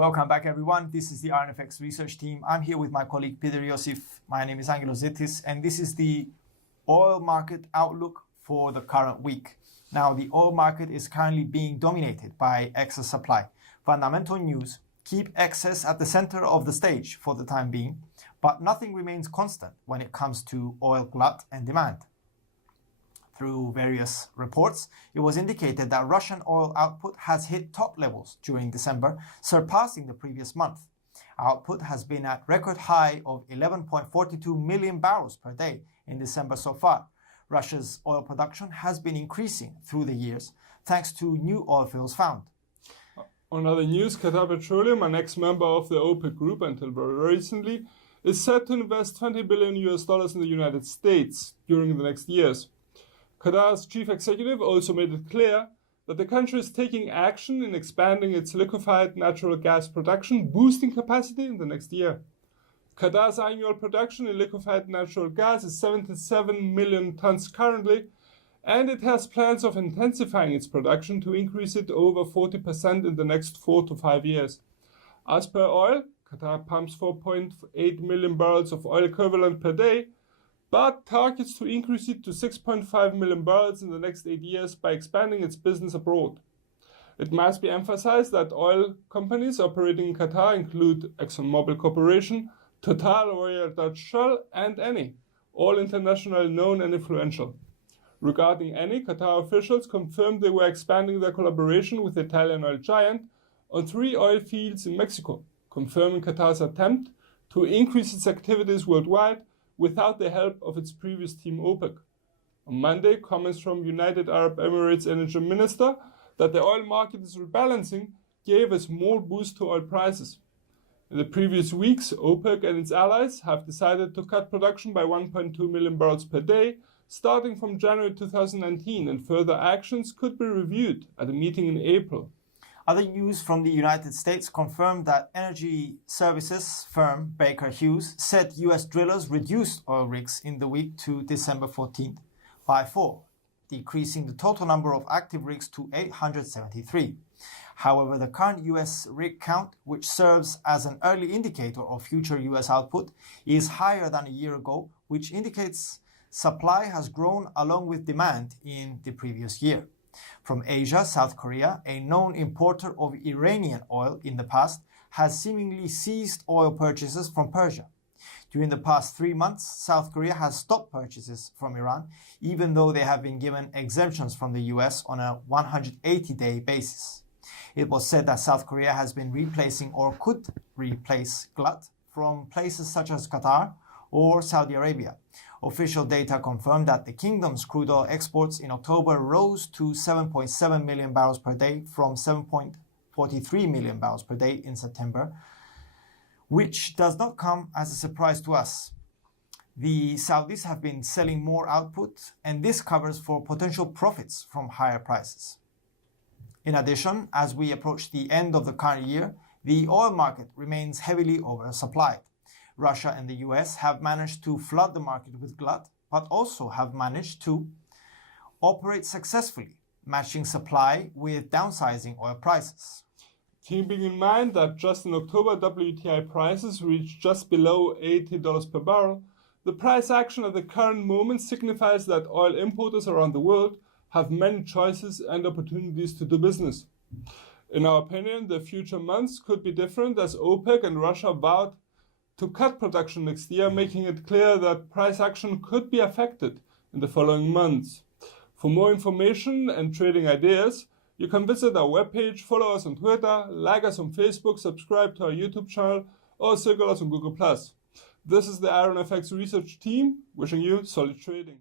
Welcome back, everyone. This is the IronFX research team. I'm here with my colleague Peter Yosif. My name is Angelos Zitis, and this is the oil market outlook for the current week. Now, the oil market is currently being dominated by excess supply. Fundamental news keep excess at the center of the stage for the time being, but nothing remains constant when it comes to oil glut and demand. Through various reports, it was indicated that Russian oil output has hit top levels during December, surpassing the previous month. Output has been at record high of 11.42 million barrels per day in December so far. Russia's oil production has been increasing through the years, thanks to new oil fields found. On other news, Qatar Petroleum, an ex-member of the OPEC group until very recently, is set to invest $20 billion in the United States during the next years. Qatar's chief executive also made it clear that the country is taking action in expanding its liquefied natural gas production, boosting capacity in the next year. Qatar's annual production in liquefied natural gas is 77 million tons currently, and it has plans of intensifying its production to increase it over 40% in the next 4 to 5 years. As per oil, Qatar pumps 4.8 million barrels of oil equivalent per day, but targets to increase it to 6.5 million barrels in the next 8 years by expanding its business abroad. It must be emphasized that oil companies operating in Qatar include ExxonMobil Corporation, Total, Royal Dutch Shell, and Eni, all internationally known and influential. Regarding Eni, Qatar officials confirmed they were expanding their collaboration with the Italian oil giant on 3 oil fields in Mexico, confirming Qatar's attempt to increase its activities worldwide without the help of its previous team OPEC. On Monday, comments from United Arab Emirates Energy Minister that the oil market is rebalancing gave a small boost to oil prices. In the previous weeks, OPEC and its allies have decided to cut production by 1.2 million barrels per day, starting from January 2019, and further actions could be reviewed at a meeting in April. Other news from the United States confirmed that energy services firm Baker Hughes said U.S. drillers reduced oil rigs in the week to December 14th by 4, decreasing the total number of active rigs to 873. However, the current U.S. rig count, which serves as an early indicator of future U.S. output, is higher than a year ago, which indicates supply has grown along with demand in the previous year. From Asia, South Korea, a known importer of Iranian oil in the past, has seemingly ceased oil purchases from Persia. During the past 3 months, South Korea has stopped purchases from Iran, even though they have been given exemptions from the US on a 180-day basis. It was said that South Korea has been replacing or could replace glut from places such as Qatar or Saudi Arabia. Official data confirmed that the kingdom's crude oil exports in October rose to 7.7 million barrels per day from 7.43 million barrels per day in September, which does not come as a surprise to us. The Saudis have been selling more output, and this covers for potential profits from higher prices. In addition, as we approach the end of the current year, the oil market remains heavily oversupplied. Russia and the US have managed to flood the market with glut, but also have managed to operate successfully, matching supply with downsizing oil prices. Keeping in mind that just in October, WTI prices reached just below $80 per barrel, the price action at the current moment signifies that oil importers around the world have many choices and opportunities to do business. In our opinion, the future months could be different as OPEC and Russia vowed to cut production next year, making it clear that price action could be affected in the following months. For more information and trading ideas, you can visit our webpage, follow us on Twitter, like us on Facebook, subscribe to our YouTube channel, or circle us on Google+. This is the IronFX research team, wishing you solid trading.